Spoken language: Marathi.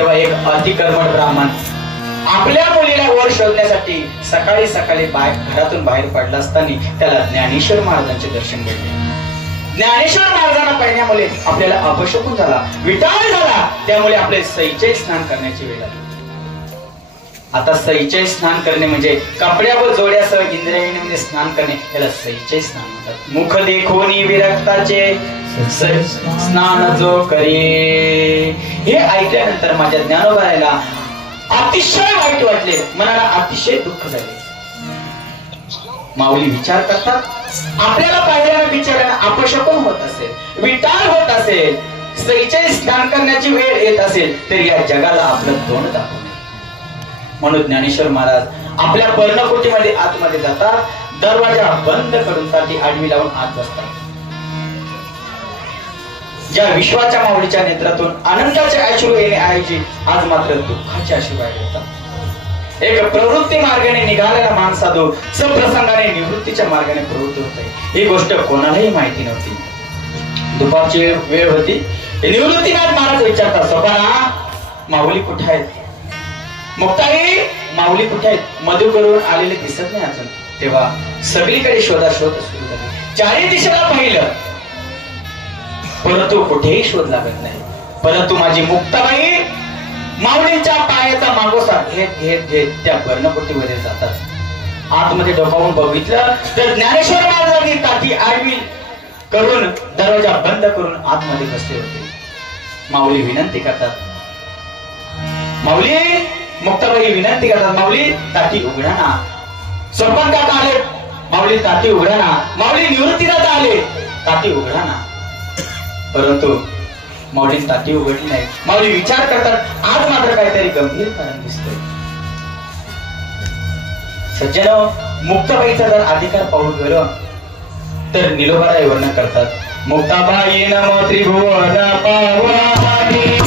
तेव्हा एक अतिकर्मठ ब्राह्मण आपल्या मुलीला वर शोधण्यासाठी सकाळी सकाळी घरातून बाहेर पडला असताना त्याला ज्ञानेश्वर महाराजांचे दर्शन घडले. ज्ञानेश्वर महाराजांना पाहिल्यामुळे आपल्याला अपशकुन झाला, विटाळ झाला. त्यामुळे आपले सैचे स्नान करण्याची वेळ आली. आता सैचे स्नान करणे म्हणजे कपड्या व जोड्यासह इंद्रियाने स्नान करणे, याला सैचे स्नान म्हणतात. मुख देखोनी विरक्ताचे स्नान जो करे. हे ऐकल्यानंतर माझ्या ज्ञानोबाला अतिशय वाईट वाटले, मनाला अतिशय दुःख झाले. माऊली विचार करतात, आपल्याला पाहिल्यानं बिचाऱ्यानं अपशकुन होत असेल, विटाळ होत असेल, सैचे स्नान करण्याची वेळ येत असेल, तर या जगाला आपलं तोंड दाखवू नये. म्हणून ज्ञानेश्वर महाराज आपल्या पर्णकुटीमध्ये आतमध्ये जातात, दरवाजा बंद करून ती आडवी लावून आत बसतात. ज्या विश्वाच्या माऊलीच्या नेत्रातून आनंदाचे अश्रू येणे ऐवजी आज मात्र दुःखाचे अश्रू बाहेर येतात. एक प्रवृत्ती मार्गाने निघालेला माणसादो सप्रसंगाने निवृत्तीच्या मार्गाने प्रवृत्त होते. ही गोष्ट कोणालाही माहिती नव्हती. दुपारची वेळ होती. निवृत्तीनाथ महाराज विचारतात, सोपाना माऊली कुठे आहेत? मुक्ताई माऊली कुठे आहेत? मधु करून आलेले दिसत नाही अजून. तेव्हा सगळीकडे शोधाशोध सुरू झाली. चारी दिशेला पाहिलं, परंतु कुठेही शोध लागत नाही. परंतु माझी मुक्ताबाई माऊलींच्या पायाचा मागोसा घेत घेत घेत त्या पर्णकुटीमध्ये जातात. आतमध्ये डोकावून बघितलं तर ज्ञानेश्वर महाराजांनी काठी आडवी करून दरवाजा बंद करून आतमध्ये बसले होते. माऊली विनंती करतात, माऊली मुक्ताबाई विनंती करतात, माऊली ताटी उघडा ना. सरपंच काका आले, माऊली ताटी उघडा ना. माऊली निवृत्तीनाथ आले, ताटी उघडा ना. परंतु माऊली ताटी उघडली नाही. माऊली विचार करतात, आज मात्र काहीतरी गंभीर कारण दिसतंय. सज्जनो, मुक्ताबाईचा जर अधिकार पाहून गेलो तर निलोबाराय वर्णन करतात, मुक्ताबाई नम त्रिभुवन पावनी